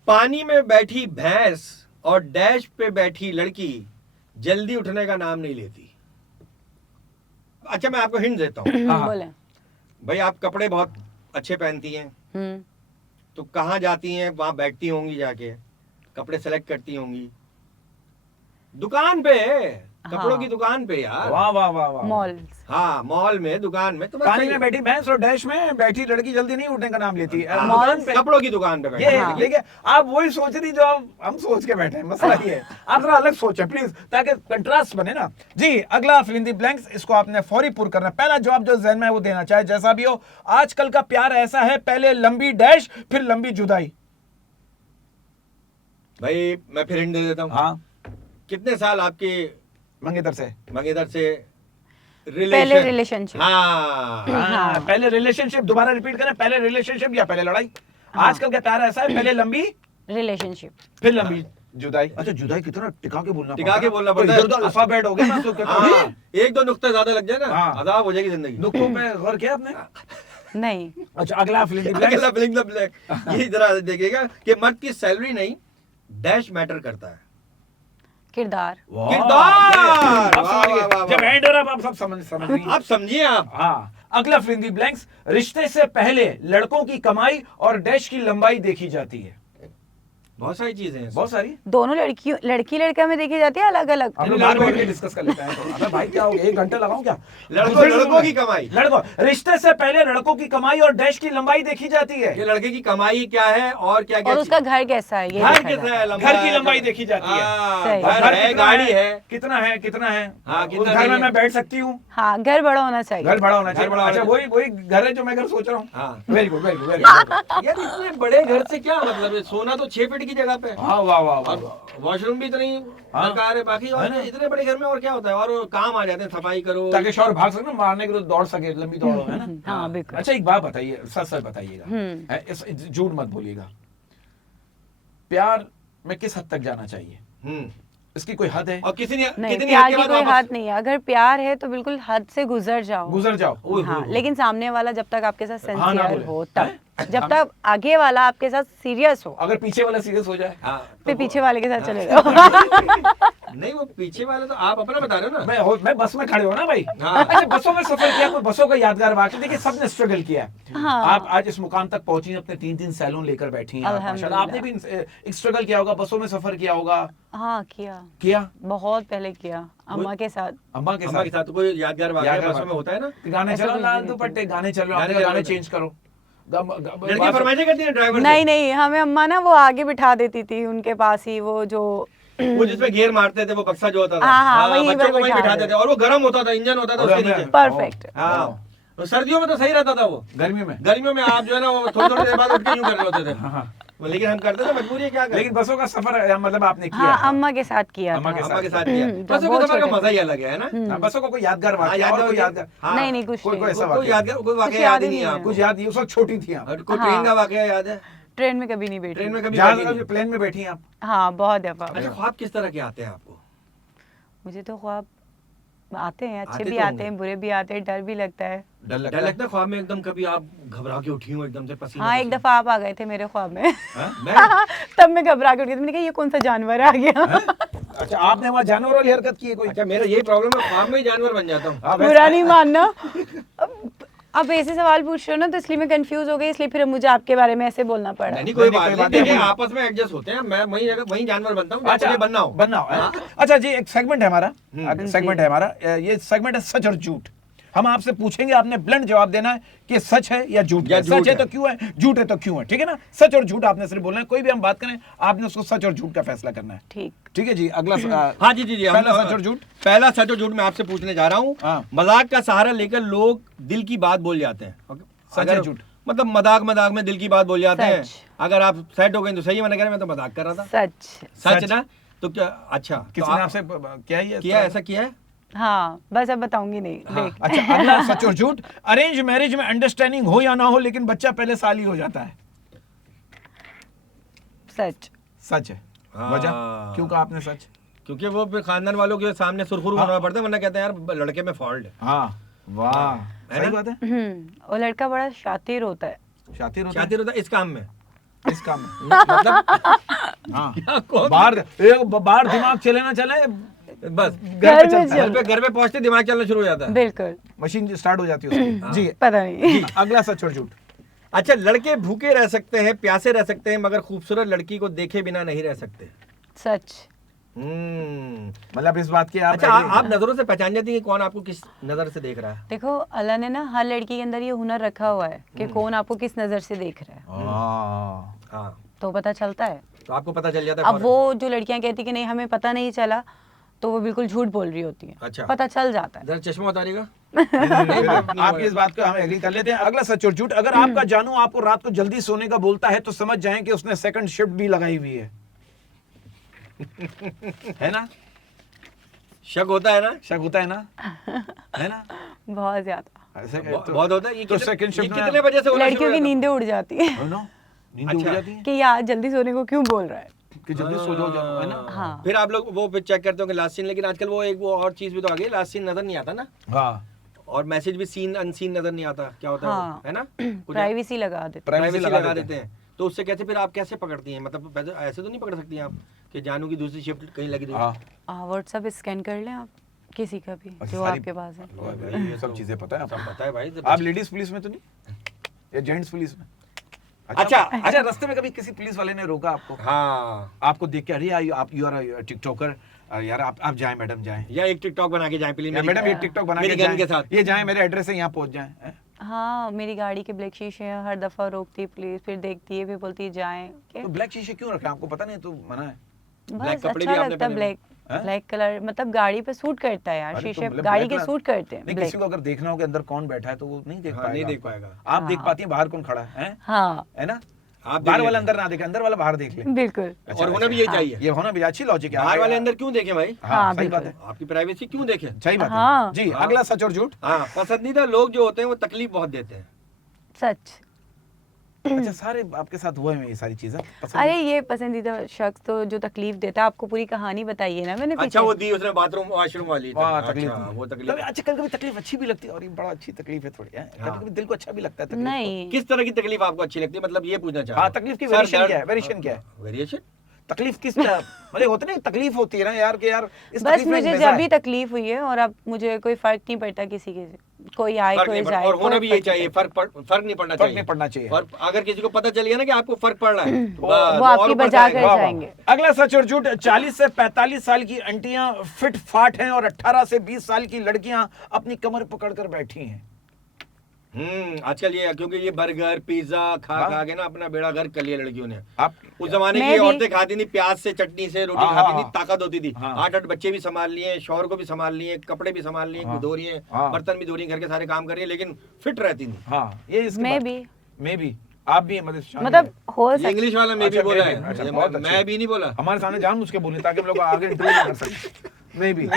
पानी में बैठी भैंस और डैश पे बैठी लड़की जल्दी उठने का नाम नहीं लेती। अच्छा, मैं आपको हिंट देता हूँ। हाँ। बोले। भाई, आप कपड़े बहुत अच्छे पहनती हैं, तो कहाँ जाती हैं? वहां बैठती होंगी, जाके कपड़े सेलेक्ट करती होंगी, दुकान पे, कपड़ों हाँ। की दुकान पे यार। वाह वाह वाह वाह। मॉल। हाँ, मॉल में, दुकान में। तो बस पानी सही में है। बैठी भैंस और डैश में बैठी लड़की जल्दी नहीं उठने का नाम लेती है। हाँ, दुकान पे। कपड़ों की दुकान पे बैठी ये है। देखिए, आप वही सोच रही जो हम सोच के बैठे हैं, मसला ये है। आप थोड़ा अलग सोचें प्लीज, ताकि कंट्रास्ट बने ना। जी, अगला फिल इन द ब्लैंक्स, इसको आपने फौरी पुर करना है। पहला जवाब जो ज़हन में है वो देना, चाहे जैसा भी हो। आजकल का प्यार ऐसा है, पहले लंबी डैश फिर लंबी जुदाई। भाई, मैं फिर हिंट दे देता हूँ। हाँ, कितने साल आपके मंगेतर से। मंगेतर से पहले रिलेशनशिप। हाँ, हाँ, पहले रिलेशनशिप, दोबारा रिपीट करें, पहले रिलेशनशिप या पहले लड़ाई? आजकल का प्यार ऐसा है, पहले लंबी रिलेशनशिप। फिर लंबी जुदाई। अच्छा, जुदाई कितना टिका के बोलना टिका के बोलना पड़ता है। इधर उधर अल्फाबेट हो गया ना, तो हाँ, एक दो नुक्ता ज्यादा लग जाए ना, हाँ। अदाब हो जाएगी जिंदगी। नुक्तों पे गौर किया आपने? नहीं, अच्छा, अगला फिल इन द ब्लैंक्स। अगला फिलिंग द ब्लैंक, ये जरा देखिएगा कि मर्द की सैलरी नहीं, डैश मैटर करता है। किरदार। वाह, किरदार! अब वाह, समझ गए। वाह, वाह, जब वाह। एंड हो रहा है, आप सब समझ रही हैं। आप समझिए आप। हाँ, अगला फिल इन द ब्लैंक्स, रिश्ते से पहले लड़कों की कमाई और डैश की लंबाई देखी जाती है। बहुत सारी चीजें हैं बहुत सारी दोनों लड़की लड़का में देखी जाती है अलग अलग। हम लोग बाहर बैठ के डिस्कस कर लेते हैं। अबे भाई क्या हो गया, 1 घंटा लगाऊं क्या? लड़कों की कमाई, लड़कों रिश्ते से पहले लड़कों की कमाई और डैश की लंबाई देखी जाती है। ये लड़के की कमाई क्या है और क्या क्या और उसका घर कैसा है, ये घर देखा कैसा जाता है, घर की लंबाई देखी जाती है। सही। घर है, गाड़ी है, कितना है कितना है, हाँ, उस कितना घर में नहीं है। मैं बैठ सकती हूँ। हाँ, घर बड़ा होना चाहिए। घर बड़ा होना चाहिए। बड़ा होना अच्छा चाहिए। वही घर है जो मैं घर सोच रहा हूँ। हाँ। Very good very good very good. यार इतने बड़े घर से क्या मतलब है, सोना तो 6 फीट की जगह पे, हाँ वाह वाह वाह। और वॉशरूम भी इतनी हाँ। दरकार है, बाकी और है ना? इतने बड़े घर में और क्या होता है, और काम आ जाते हैं, सफाई करो। ताकि शौहर भाग सके ना, मारने के लिए दौड़ सके, लंबी दौड़ हो, है ना? हाँ बिल्कुल। अच्छा एक बात बताइए, सच सच बताइएगा, झूठ मत बोलिएगा, प्यार में किस हद तक जाना चाहिए? हम्म। इसकी कोई हद है? और किसी ने नहीं, कितनी प्यार हद के की बाद कोई वापस- हद नहीं है। अगर प्यार है तो बिल्कुल हद से गुजर जाओ। गुजर जाओ। ओए हाँ, होए होए। लेकिन सामने वाला जब तक आपके साथ हाँ ना सिंसियर बोले। हो तब, हैं? जब तक आगे वाला आपके साथ सीरियस हो, अगर पीछे वाला सीरियस हो जाए? हाँ, फिर तो पीछे वो- वाले के साथ हाँ। चले जाओ। नहीं, वो पीछे वाले तो आप अपना बता रहे हो ना। मैं बस में खड़े हो ना भाई। हाँ। अच्छा बसों में सफर किया, कोई बसों का यादगार वाकया? देखिए सबने स्ट्रगल किया है। हाँ। आप आज इस मुकाम तक पहुंची, अपने 3-3 सैलून लेकर बैठी हैं आप, माशाल्लाह। आपने भी एक स्ट्रगल किया होगा, बसों में सफर किया होगा। हाँ किया बहुत पहले किया, अम्मा के साथ। अम्मा के अम्मा के साथ साथ कोई यादगार वाकया यादगार बसों में होता है ना। गाने ऐसा चलो, कुछ लाल नहीं दुपट्टे गाने चल रहे, गाने आपने चल गाने रहे चेंज करो। लड़की फरमाइशें करती है ड्राइवर से? नहीं नहीं, हमें अम्मा ना वो आगे बिठा देती थी उनके पास ही, वो जो वो जिसमें गियर मारते थे, वो बक्सा जो होता था। हाँ, वहीं बच्चों पर को वहीं बिठा बिठाते देते। थे, और वो गर्म होता था, इंजन होता था उसके नीचे। परफेक्ट। हाँ, तो सर्दियों में तो सही रहता था वो। गर्मियों में आप जो है ना, वो थोड़ी थोड़ी देर बाद उठ के यूं कर रहे होते थे। हाँ। लेकिन हम करते थे, मजबूरी है, क्या करें। लेकिन बसों का सफर मतलब आपने किया हाँ, है? अम्मा के साथ किया अम्मा था। के अम्मा के साथ किया। जब बसों बहुत के सफर का छोटे मजा ही अलग है ना। हाँ, बसों का कोई यादगार हाँ, वाकया? और कोई यादगार? हाँ। नहीं नहीं, कुछ कोई नहीं। ऐसा कोई वाकया? यादगार कोई वाकया कुछ याद याद ही ही नहीं है नहीं आपको? कुछ याद नहीं, उस वक्त छोटी थी आप? और कोई हाँ। ट्रेन का वाकया याद है? ट्रेन में कभी नहीं बैठी। ट्रेन में कभी जहाज बैठी में, नहीं? प्लेन में बैठी हैं आप? हाँ, बहुत दफा। अच्छा, ख्वाब किस तरह के आते हैं आपको? मुझे तो ख्वाब आते हैं, अच्छे आते भी तो आते होंगे। हैं, बुरे भी आते हैं, डर भी लगता है। डर डर लगता है ख्वाब में? एकदम कभी आप घबरा के उठी हो एकदम से, पसीना हाँ, एक पसीना? दफा आप आ गए थे मेरे ख्वाब में। मैं? तब मैं घबरा के उठी थी, मैंने कहा ये कौन सा जानवर आ गया। अच्छा आपने वहाँ जानवर वाली हरकत की है कोई? अच्छा, मेरा यही प्रॉब्लम है, ख्वाब में ही जानवर बन जाता हूँ। हाँ, वैसे- बुरा नहीं मानना। अब ऐसे सवाल पूछ रहे हो ना, तो इसलिए मैं कंफ्यूज हो गई, इसलिए फिर मुझे आपके बारे में ऐसे बोलना पड़ा। नहीं, कोई नहीं, बात कोई नहीं, बात नहीं। देखिए आपस में एडजस्ट होते हैं। मैं वही जानवर बनता हूँ, अच्छा मुझे बनना हो। बनना हो, है? अच्छा जी, एक सेगमेंट है हमारा, सेगमेंट जी। है हमारा, ये सेगमेंट है सच और झूठ। हम आपसे पूछेंगे, आपने ब्लंट जवाब देना है कि सच है या झूठ या है। झूठ सच है है। तो क्यों है, झूठ है तो क्यों है, ठीक है ना? सच और झूठ आपने सिर्फ बोलना है, कोई भी हम बात करें आपने उसको सच और झूठ का फैसला करना है। ठीक। ठीक है जी, अगला हाँ जी जी जी, पहला हम- सच और झूठ। पहला सच और झूठ मैं आपसे पूछने जा रहा हूँ। हाँ। मजाक का सहारा लेकर लोग दिल की बात बोल जाते हैं। सच अगर- है झूठ? मतलब मजाक में दिल की बात बोल जाते हैं। सच। अगर आप सेट हो गए तो सही है, मैंने कह रहा मैं तो मजाक कर रहा था। सच। सच सच। ना? तो क्या? अच्छा, तो किसी ने आपसे क्या ही किया है, ऐसा किया है? हाँ, बस अब बताऊंगी नहीं। हाँ। देख। अच्छा अगला सच और झूठ। अरेंज मैरिज में अंडरस्टैंडिंग हो या ना हो, लेकिन बच्चा पहले साल ही हो जाता है। सच। सच है। हाँ। वजह क्यों कहा आपने सच? क्योंकि वो फिर खानदान वालों के सामने सुरखुरू हाँ। होना पड़ता है, वरना कहते हैं यार लड़के में फॉल्ट है। हाँ वाह, है सही ना? बात है। वो लड़का बड़ा शातिर होता है। शातिर होता है शातिर होता है इस काम में। इस काम में। मतलब हाँ क्या कौन- बाहर दिमाग चले ना चले, बस घर पे में चलता है। घर पे पहुंचते दिमाग चलना शुरू हो जाता है। बिल्कुल। मशीन स्टार्ट हो जाती है उसकी। जी पता नहीं। अगला सच और झूठ। अच्छा, लड़के भूखे रह सकते हैं, प्यासे रह सकते हैं, मगर खूबसूरत लड़की को देखे बिना नहीं रह सकते। सच। मतलब इस बात की आप अच्छा, आप नजरों से पहचान जाती है कि कौन आपको किस नजर से देख रहा है? देखो, अल्लाह ने ना हर लड़की के अंदर ये हुनर रखा हुआ है कि कौन आपको किस नजर से देख रहा है, हाँ, तो पता चलता है। तो आपको पता चल जाता है अब फौरन। वो जो लड़कियां कहती कि नहीं हमें पता नहीं चला, तो वो बिल्कुल झूठ बोल रही होती हैं। अच्छा। पता चल जाता है। जरा चश्मा उतारेगा। आपकी इस बात को हम एग्री कर लेते हैं। अगला सच और झूठ। अगर आपका जानू आपको रात को जल्दी सोने का बोलता है तो समझ जाएं कि उसने सेकंड शिफ्ट भी लगाई हुई है। है ना? शक होता है ना? शक होता है ना? है ना? बहुत ज्यादा। ऐसे बहुत होता है। ये तो कितने- second ये shift में कितने बजे से होना शुरू लड़कियों की होता है? नींदें उड़ जाती है हो ना? नींद उड़ अच्छा। जाती है कि यार जल्दी सोने को क्यों बोल रहा है। कि जल्दी सो जाओ जाओ, है ना? हाँ। फिर आप लोग वो चेक करते हो कि लास्ट सीन, लेकिन आजकल वो और चीज भी तो आ गई, लास्ट सीन नजर नहीं आता ना, हाँ, और मैसेज भी सीन अनसीन नजर नहीं आता। क्या होता है हाँ। वो, है ना? कुछ प्राइवेसी लगा देते। प्राइवेसी प्राइवेसी लगा लगा देते देते हैं। तो उससे कैसे फिर आप कैसे पकड़ती हैं? मतलब ऐसे तो नहीं पकड़ सकती हैं आप कि जानू की दूसरी शिफ्ट कहीं लगी हुई है। हाँ। व्हाट्सएप स्कैन कर लें आप किसी का भी अच्छा, जो सारी- आपके पास है। भाई, ये सब तो चीजें पता है सब आपको। पता है भाई। आप लेडीज पुलिस में तो नहीं, या जेंट्स पुलिस में? अच्छा अच्छा, रास्ते में कभी किसी पुलिस वाले ने रोका आपको? हाँ, आपको देख के, अरे आप यू आर टिकटॉकर, यार आप जाएं मैडम जाएं, या एक टिकटॉक बना के जाए प्लीज, मैडम ये टिकटॉक बना मेरी के गन के जाएं, साथ। ये जाएं मेरे एड्रेस से यहाँ पहुंच जाएं, हैं? हाँ, मेरी गाड़ी के ब्लैक शीशे हैं, हर दफा रोकती पुलिस, फिर देखती है, फिर बोलती है जाएं। तो ब्लैक शीशे क्यों रखे? आपको पता नहीं तो मना है? ब्लैक बस कपड़े भी अच्छा आपने लगता है पहने ब्लैक, हैं? ब्लैक कलर मतलब गाड़ी पे सूट करता है यार, अरे तो शीशे मतलब गाड़ी ब्लैक के कलर- सूट करते हैं नहीं, ब्लैक। किसी को अगर देखना हो कि अंदर कौन बैठा है तो वो नहीं देख हाँ, पाएगा, नहीं देख आपको। पाएगा। आप देख हाँ। पाती हैं बाहर कौन खड़ा है? हाँ है ना? आप बाहर देख वाला लेते अंदर ना देखे, अंदर वाला बाहर देख ले। बिल्कुल। अच्छा, और होना भी अच्छा, यही चाहिए। ये होना भी अच्छी लॉजिक है। बाहर वाले हाँ, अंदर क्यों देखे भाई? हाँ, सही बात है, आपकी प्राइवेसी क्यों देखे? सही बात है हाँ। जी। हाँ। अगला सच और झूठ। हाँ, पसंदीदा लोग जो होते हैं वो तकलीफ बहुत देते हैं। सच। अच्छा, सारे आपके साथ हुए हैं ये सारी चीजें? अरे ये पसंदीदा शख्स तो जो तकलीफ देता है, आपको पूरी कहानी बताई है ना मैंने अच्छा, पीछे। वो दी उसने बाथरूम वॉशरूम वाली। वाह, अच्छा, तकलीफ वो तकलीफ। कभी अच्छा, कभी तकलीफ अच्छी भी लगती है, और ये बड़ा अच्छी तकलीफ है थोड़ी, है हाँ। कभी कभी दिल को अच्छा भी लगता है तकलीफ को। नहीं, किस तरह की तकलीफ आपको अच्छी लगती है, मतलब ये पूछना चाह हाँ, रहा हूँ। तकलीफ की सर वेरिएशन दर्द- क्या है? वेरिएशन क्या है? वेरिएशन? तकलीफ किस मतलब होते ना, तकलीफ होती है ना यार कि यार इस बस तकलीफ में एक मुझे मजा जब भी है। तकलीफ हुई है और अब मुझे कोई फर्क नहीं पड़ता किसी के, कोई आए फर्क कोई नहीं पड़ता, जाए, और होना कोई भी यही फर्क नहीं चाहिए। पड़ता। फर्क नहीं पड़ना फर्क चाहिए। नहीं पड़ना चाहिए। और अगर किसी को पता चल गया ना कि आपको फर्क पड़ रहा है, तो वो बस, वो और आपकी ऊपर बचा जाएगा। कर वाह, वाह। जाएंगे। अगला सच और झूठ। 40 से 45 साल की आंटियां फिट फाट हैं और 18 से 20 साल की लड़कियां अपनी कमर पकड़कर बैठी हैं। आजकल ये, क्योंकि ये बर्गर पिज्जा खा हाँ। खा के ना अपना बेड़ा गर्क कर लिया लड़कियों ने। आप उस जमाने मैं की भी- औरतें खाती थी प्याज से चटनी से रोटी हाँ, खाती हाँ, थी, ताकत होती थी। हाँ। 8-8 बच्चे भी संभाल लिए, शौहर को भी संभाल लिए, कपड़े भी संभाल लिए, हाँ। धो रही है, हाँ। बर्तन भी धो रही है, घर के सारे काम कर रही है, लेकिन फिट रहती थी। हाँ, ये इसके मैं बाद- भी मैं भी, आप भी मतलब हो ये सकता इंग्लिश वाला मैं भी अच्छा, बोला मैं है, भी, अच्छा, ये बहुत मैं अच्छे। भी नहीं बोला। हमारे सामने जान उसके बोले ताकि हम लोग आगे इंटरव्यू कर सकें। मैं भी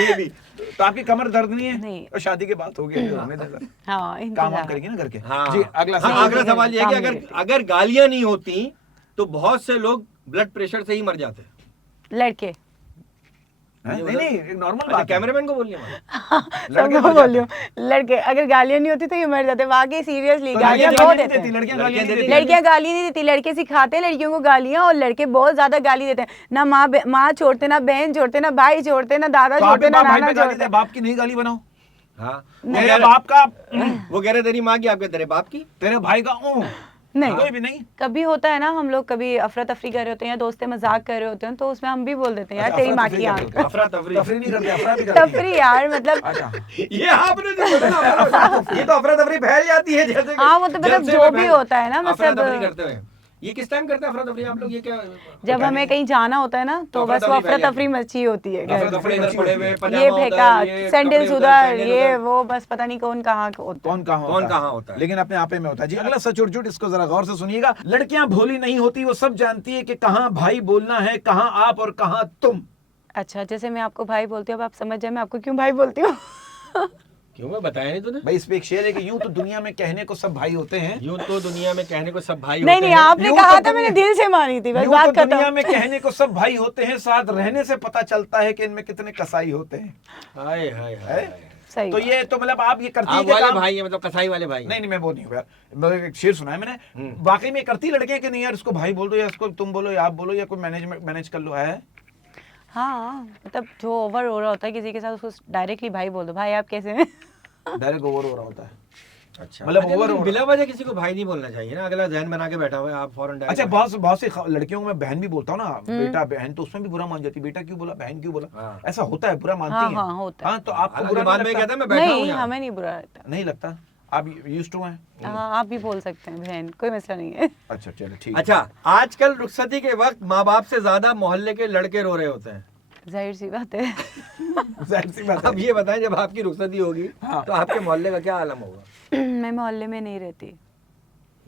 तो आपकी कमर दर्द नहीं है? नहीं। तो शादी के बाद हो गया, होने देगा। हाँ, काम हम इंतजार। करेंगे ना घर के। हाँ। जी, अगला हाँ, सवाल। अगला सवाल ये है कि काम अगर नहीं। अगर गालियां नहीं होती तो बहुत से लोग ब्लड प्रेशर से ही मर जाते हैं। लड़के हैं? नहीं नहीं, एक नॉर्मल अच्छा, बात है। कैमरामैन को बोलिए। लड़के सबको मर बोल जाते रही हूँ, लड़के अगर गालियां नहीं होती तो ये मर जाते, वाकई सीरियसली तो गालियां लड़कियां बहुत गालियां देते नहीं देती, हैं। लड़कियां गालियां नहीं लड़कियां देती। लड़कियां गाली नहीं देती, लड़के सिखाते हैं लड़कियों को गालियां, और लड़के बहुत ज्यादा गाली देते हैं। ना माँ छोड़ते, ना बहन छोड़ते, ना भाई छोड़ते, ना दादा तो आप छोड़ते, भी ना भाई नाना पे गाली छोड़ते। दे, बाप की नहीं गाली बनाओ। हाँ, तेरे बाप का, वो कह रहे तेरी माँ की, आपके तेरे बाप की। तेरे भाई का नहीं, कोई भी नहीं। कभी होता है ना, हम लोग कभी अफरा तफरी कर रहे होते हैं या दोस्तें मजाक कर रहे होते हैं, तो उसमें हम भी बोल देते हैं यार अच्छा, तेरी माँ अफरा-तफरी की कर आंख। देते हैं। अफरा तफरी। तफरी नहीं करते, अफरा भी करते हैं। तफरी यार मतलब अच्छा, ये आपने जो बोला ना, ये तो अफरा तफरी फैल जाती है जैसे कि हाँ, वो तो मतलब जलसे जो में भी फैल- होता है ना, अफरा मतलब तफरी करते हुए। ये किस टाइम करते हैं अफरा तफरी आप लोग? ये क्या जब हमें कहीं जाना होता है ना, तो अफरा बस वो तफरी अफरा फैल तफरी मची होती है घर अफरा में। तफरी इधर पड़े हुए, ये पजामा फेंका, उधर, ये सैंडल कपड़े उधर, सैंडल ये उधर। वो, बस पता नहीं कौन कहाँ होता है। कौन कहाँ होता है, लेकिन अपने आपे में होता है। जी, अगला सच और झूठ, इसको जरा गौर से सुनिएगा। लड़कियां भोली नहीं होती, वो सब जानती है कि कहाँ भाई बोलना है, कहाँ आप और कहाँ तुम। अच्छा, जैसे मैं आपको भाई बोलती हूँ, अब आप समझ जाए मैं आपको क्यों भाई बोलती हूँ। क्यों, मैं बताया नहीं तूने? भाई इस पे एक शेर है कि यूं तो दुनिया में कहने को सब भाई होते हैं, यूं तो दुनिया में कहने को सब भाई नहीं होते नहीं, हैं। आपने यूं कहा तो था, मैंने दिल से मानी थी, बस यूं बात तो दुनिया खत्म। में कहने को सब भाई होते हैं, साथ रहने से पता चलता है कि इनमें कितने कसाई होते हैं। हाय हाय हाय। है? सही तो बात। ये तो मतलब आप ये करती है आप कि वाले काम, भाई है, मतलब कसाई वाले भाई हैं। नहीं नहीं, मैं वो नहीं हूँ यार, मतलब एक शेर सुना है मैंने, वाकई में करती लड़कियां कि नहीं यार, इसको भाई बोल दो या इसको तुम बोलो या आप बोलो या कोई मैनेज कर लो, है? हाँ, मतलब जो ओवर हो रहा होता है किसी के साथ, उसको डायरेक्टली भाई बोल दो, भाई आप कैसे हैं। डायरेक्ट ओवर हो रहा होता है। अच्छा, मतलब अच्छा, ओवर लेकिन हो बिला वजह किसी को भाई नहीं बोलना चाहिए ना। अगला जहन बना के बैठा हुआ है, आप फौरन अच्छा, बहुत सी लड़कियों को मैं बहन भी बोलता हूँ ना, हम्म। बेटा बहन, तो उसमें भी बुरा मान जाती है, बेटा क्यों बोला, बहन क्यों बोला, हाँ। ऐसा होता है, बुरा मानती हाँ, है। हाँ, होता है। हाँ, तो आपको हालांकि बुरा बाद नहीं में कहता लगता? है मैं बैठा हूँ नहीं, यहाँ। हमें नहीं बुरा लगता। नहीं लगता, आप यूज्ड टू हैं। हाँ, आप भी बोल सकते हैं बहन, कोई मसला नहीं है। अच्छा चलो ठीक। अच्छा, आजकल रुखसती के वक्त माँ बाप से ज्यादा मोहल्ले के लड़के रो रहे होते हैं। जाहिर सी बात है। जाहिर सी बात है। अब ये बताएं, जब आपकी रुखसती होगी हाँ। तो आपके मोहल्ले का क्या आलम होगा? मैं मोहल्ले में नहीं रहती।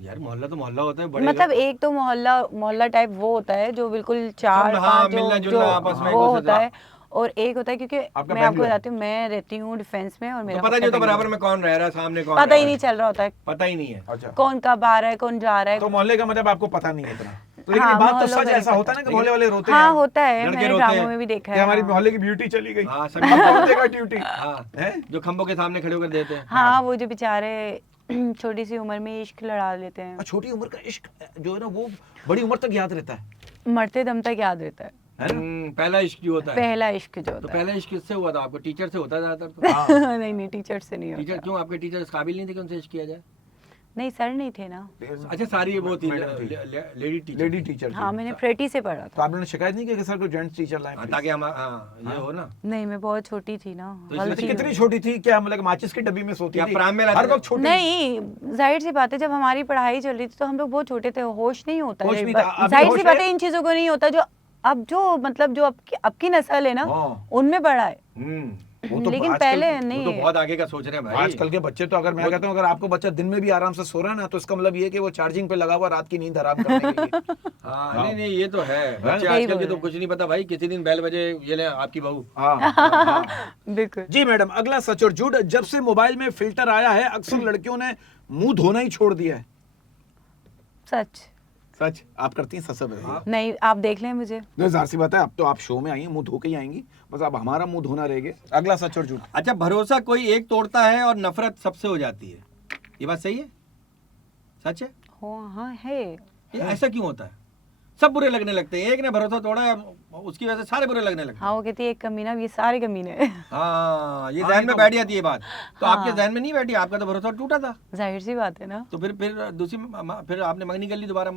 यार मोहल्ला तो मोहल्ला होता है, बड़े मतलब लोग- एक तो मोहल्ला टाइप वो होता है जो बिल्कुल चार सब, हाँ, पांच मिलना जो जुलना आपस में वो एक दूसरे होता से। है, और एक होता है क्योंकि आपका मैं आपको बेंगलोर। बताती हूँ, मैं रहती हूँ डिफेंस में और मेरा तो पता खुद नहीं का होता बेंगलोर। बराबर में कौन रह रहा है, सामने कौन पता रह ही रहा नहीं है। चल रहा होता है पता ही नहीं है। अच्छा, कौन कब आ रहा है, कौन जा रहा है। तो मोहल्ले का मतलब आपको पता नहीं है इतना, तो लेकिन हाँ, ये बात तो मोहल्लों सच का ऐसा नहीं होता है ना कि पता। मोहल्ले वाले रोते हाँ, हैं होता है, लड़के मैंने रोते ड्रामों हैं में भी देखा कि है। हमारी हाँ। मोहल्ले की ब्यूटी चली गई, हाँ, अब कौन देगा ड्यूटी, हाँ, है? जो खंभों के सामने खड़े होकर देते हैं। हाँ, वो जो बेचारे छोटी सी उम्र में इश्क लड़ा लेते हैं, और छोटी उम्र का इश्क जो है ना, वो बड़ी उम्र तक याद रहता है मरते दम तक याद रहता है। है ना? पहला इश्क जो होता है। पहला इश्क जो तो होता पहला इश्क किससे हुआ था आपको? टीचर से होता है ज्यादातर तो। हाँ। है। नहीं नहीं, टीचर से नहीं टीचर होता। क्यों, आपके टीचर इस काबिल नहीं थे कि उनसे इश्क किया जाए? नहीं सर नहीं थे ना। अच्छा सारी वो थी मैडम थी। Lady teacher. लेडी टीचर हाँ मैंने प्रेटी से पढ़ा तो था। आपने शिकायत नहीं की कि सर को जेंट्स टीचर लाए please? ताकि हम ये हो ना। नहीं मैं बहुत छोटी थी ना, तो इसमें गलती कितनी हो छोटी थी? क्या मतलब माचिस की डब्बी में सोती क्या थी? प्राइम में हर लाते वक्त थे? छोटी? नहीं जाहिर सी बात है, जब हमारी पढ़ाई चल रही थी तो हम लोग बहुत छोटे थे, होश नहीं होता होश है। नहीं था, अभी जाहिर होश सी बात है? है इन चीजों को नहीं होता जो अब जो मतलब जो अब की नस्ल है ना हाँ। उनमें बड़ा है। वो तो लेकिन आजकल- पहले वो नहीं तो है। बहुत आगे का सोच रहे हैं भाई। आजकल के बच्चे तो अगर मैं कहता हूँ अगर आपको बच्चा दिन में भी आराम से सो रहा है ना तो इसका मतलब ये है कि वो चार्जिंग पे लगा हुआ रात की नींद हराम करने के लिए। हाँ नहीं नहीं ये तो है। बच्चे सही आजकल बोल के तो रहे कुछ नहीं पता भाई। किसी दिन बैल बजे ये ले आपकी बहू। हाँ। बिल्कुल। जी मैडम, अगला सच और झूठ। जब से मोबाइल में फिल्टर आया है अक्सर लड़कियों ने मुंह धोना ही छोड़ दिया है। सच सच? आप करती हैं? सच बताइए। नहीं, आप देख लें मुझे। ज़ाहिर सी बात है, अब तो आप शो में आई हैं, मुंह धो के ही आएंगी, बस अब हमारा मुंह धोना रहेगा। अगला सच और झूठ। अच्छा भरोसा कोई एक तोड़ता है और नफरत सबसे हो जाती है, ये बात सही है? सच है? हो हाँ है। ये ऐसा क्यों होता है? सब बुरे लगने लगते हैं। एक ने भरोसा तोड़ा है उसकी वजह से सारे बुरे लगने लगते हैं। हाँ वो कहती है एक कमीना, ये सारे कमीने हैं। हाँ ये हाँ, जहन ये में तो- बैठ जाती है बात। तो हाँ। आपके जहन में नहीं बैठी? आपका तो भरोसा टूटा था। जाहिर सी बात है ना। तो फिर दूसरी फिर आपने मंगनी कर ली दोबारा।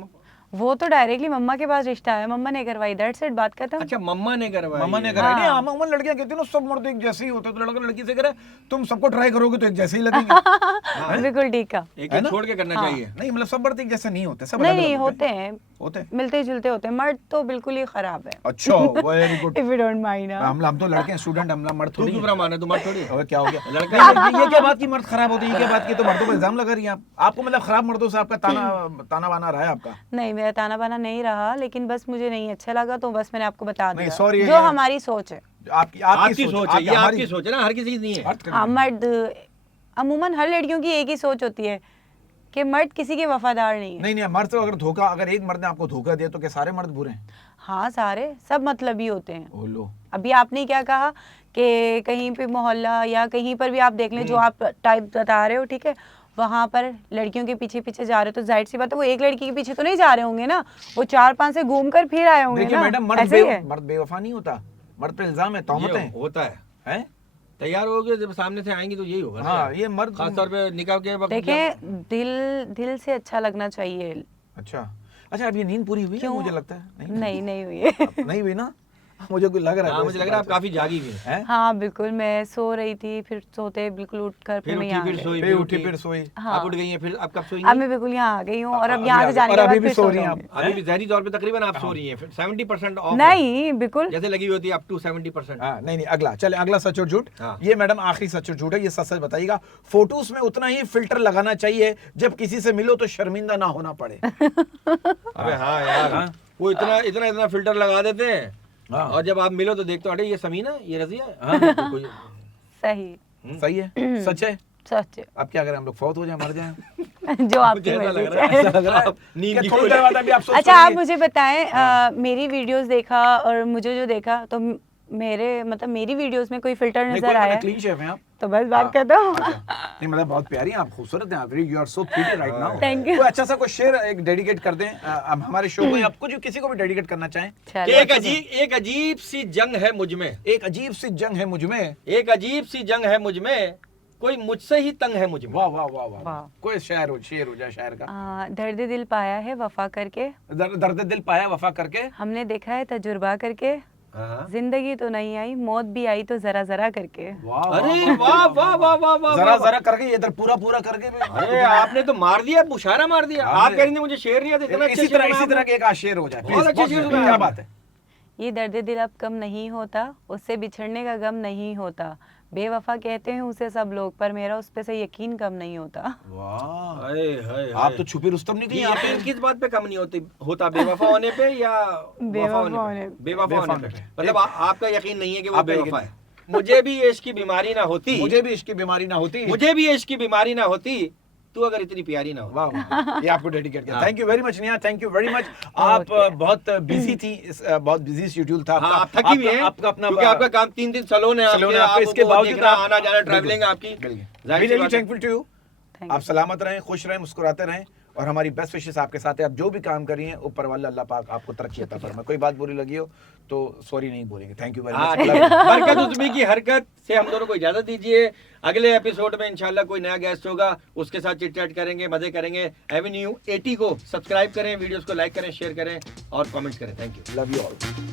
वो तो डायरेक्टली मम्मा के पास रिश्ता है, मम्मा ने करवाई, दैट्स इट, बात खत्म। अच्छा मम्मा ने करवाई। मम्मा ने है। करा नहीं, हाँ। अमूमन लड़कियां कहती हैं ना सब मर्द एक जैसे ही होते हैं, तो लड़का लड़की से करे तुम सबको ट्राई करोगे तो एक जैसे ही लगेंगे। बिल्कुल ठीक है। एक है एक ना? छोड़ के करना हाँ। चाहिए। नहीं मतलब सब मर्द एक जैसे नहीं होते, सब नहीं अलग-अलग नहीं होते हैं, होते हैं। मिलते जुलते होते हैं। मर्द तो बिल्कुल ही खराब है। अच्छा very good. If you don't mind. हम तो लड़के हैं, स्टूडेंट, हम मर्द तू थोड़ी क्यों हैं। बुरा माने? तुम्हारा थोड़ी। और क्या हो गया? लड़का ये क्या बात की मर्द खराब होते हैं? ये क्या बात की? तो मर्दों पर इल्जाम लगा रही हैं आप। आपको मतलब खराब मर्दों से आपका ताना बाना रहा है आपका? नहीं मेरा ताना बाना नहीं रहा, लेकिन बस मुझे नहीं अच्छा लगा तो बस मैंने आपको बता नहीं, दिया। sorry, जो ये- हमारी सोच है। आपकी सोच है, ये हमारी- आपकी सोच है ना, हर किसी की नहीं है। अर्थ हाँ करिए। मर्द अमूमन हर लड़कियों की एक ही सोच होती है कि मर्द किसी के वफादार नहीं है। नहीं मर्द तो अगर एक मर्द ने आपको धोखा दिया तो क्या सारे मर्द बुरे हैं? हाँ सारे सब मतलबी होते हैं। ओ लो। अभी आपने क्या कहा कि कहीं पे मोहल्ला या कहीं पर भी आप देख लें जो आप टाइप बता रहे हो, ठीक है, वहां पर लड़कियों के पीछे पीछे जा रहे हो तो जाहिर सी बात है वो एक लड़की के पीछे तो नहीं जा रहे होंगे ना, वो 4-5 से घूम कर फिर आए होंगे देखिए ना। मैडम, ऐसे ही है। मर्द बेवफा नहीं होता, मर्द पे इल्जाम है, तहमत ये है। होता है। हैं? तैयार हो गए जब सामने से आएंगी तो यही होगा ना। हाँ ये मर्द। खासतौर पे निकाह के वक्त देखें दिल से अच्छा लगना चाहिए। अच्छा अब ये नींद पूरी हुई है क्यों? मुझे लगता है। नहीं नहीं हुई है। नहीं हुई ना? मुझे कोई लग रहा है। हाँ मुझे लग रहा है आप काफी जागी हुई हैं। हैं? हाँ बिल्कुल, मैं सो रही थी, फिर सोते बिल्कुल उठकर फिर फिर मैं उठी यहाँ फिर आ गई। सोई फिर उठी फिर सोई। हाँ। आप उठ गई हैं, फिर अब कब सोई? अब मैं बिल्कुल यहाँ आ गई हूँ और अब अब यहाँ यहाँ से जाने और के अभी बाद भी फिर सो सो रही हैं जाऊंगी। अभी भी जहरी तौर पे तकरीबन आप सो रही हैं, फिर 70% ऑफ। नहीं बिल्कुल। जैसे लगी हुई होती है अप टू 70%। हाँ नहीं अगला चले, अगला सच और झूठ। हाँ। ये मैडम आखिरी सच और झूठ है, ये सच बताइएगा। फोटोज में उतना ही फिल्टर लगाना चाहिए जब किसी से मिलो तो शर्मिंदा ना होना पड़े। अबे हाँ यार, हाँ। वो इतना फिल्टर लगा देते हैं हाँ। और जब आप मिलो तो देखते हो अरे ये समीना, ये रजिया है। तो कोई सही सही है, सच है। सच है। अब क्या करें, हम लोग फौत हो जाए, मर जाए? जो आपकी मुझे ऐसा लग मर्जी रहा है। है। ऐसा लग रहा है आप नींद कि की थोड़ी गोली- देर बाद अभी आप सोच अच्छा आप रही हैं। मुझे बताएं, मेरी वीडियोस देखा और मुझे जो देखा तो मेरी वीडियोस में कोई फिल्टर नहीं, नजर कोई आया क्लीन शेफ हैं आप। तो बस बात कर दो। नहीं मतलब बहुत प्यारी हैं आप, खूबसूरत हैं आप, you are so pretty right now. Thank you. कोई अच्छा सा कोई शेर एक डेडिकेट कर दें अब हमारे शो को, या आपको जो किसी को भी डेडिकेट करना चाहें। चलो। एक अजीब सी जंग है मुझ में, एक अजीब सी जंग है मुझ में, एक अजीब सी जंग है मुझ में, कोई मुझसे ही तंग है मुझ में। वाह वाह वाह वाह, वाह। कोई शेर हो जाए शायर का। दर्द दिल पाया है वफा करके, दर्द दिल पाया वफा करके, हमने देखा है तजुर्बा करके, हाँ। जिंदगी तो नहीं आई मौत भी आई तो जरा जरा करके। वाह अरे वाह वाह वाह वाह वाह जरा वाह। जरा करके, ये इधर पूरा पूरा करके भी। अरे आपने तो मार दिया, मुशायरा मार दिया। हाँ, आप कह रही थी मुझे शेर नहीं आता, इतना अच्छा इसी शेर तरह बना के एक आध शेर हो जाए बहुत please, अच्छे शेर सुनाए क्या आपने। बात है। ये दर्द दिल अब कम नहीं होता, उससे बिछड़ने का गम नहीं होता, बेवफा कहते हैं उसे सब लोग, पर मेरा उस पे से यकीन कम नहीं होता। वाह, हाय हाय आप तो छुपी रुस्तम निकली ये यहाँ पे। किस बात पे कम नहीं होता, बेवफा होने पे या बेवफा वफा होने पे। बेवफा बेवफा होने पे। होने पे। मतलब आपका यकीन नहीं है कि वो आपका यकीन बेवफा है। मुझे भी इश्क की बीमारी ना होती, मुझे भी इसकी बीमारी ना होती, मुझे भी इश्क की बीमारी ना होती, तू अगर इतनी प्यारी ना हो। वाह वाह, ये आपको डेडिकेट किया। हाँ। Thank you very much Neha, thank you very much. आप बहुत बिजी थी, बहुत बिजी शेड्यूल था हाँ, आप आपका। थकी हुई हैं आपका अपना क्योंकि आपका काम 3 दिन सलोन है, सलोन है आपका, आपको इसके बावजूद देखना, आप- आना जाना, ट्रैवलिंग आपकी। जाहिर सी बात है। Thankful to you. Thank आप सलामत रहें, खुश रहें, मुस्कुराते रहें और हमारी बेस्ट विशेस आपके साथ है। आप जो भी काम कर रही हैं, ऊपर वाला अल्लाह पाक आपको तरक्की अता फरमाए। कोई बात बुरी लगी हो तो सॉरी नहीं बोलेंगे। थैंक यू वेरी हाँ, मच। बरकत उज़्मी की हरकत से हम दोनों को इजाजत दीजिए। अगले एपिसोड में इंशाल्लाह कोई नया गेस्ट होगा, उसके साथ चिट चैट करेंगे, मजे करेंगे। एवेन्यू 80 को सब्सक्राइब करें, वीडियोस को लाइक करें, शेयर करें और कमेंट्स करें। Thank you. Love you all.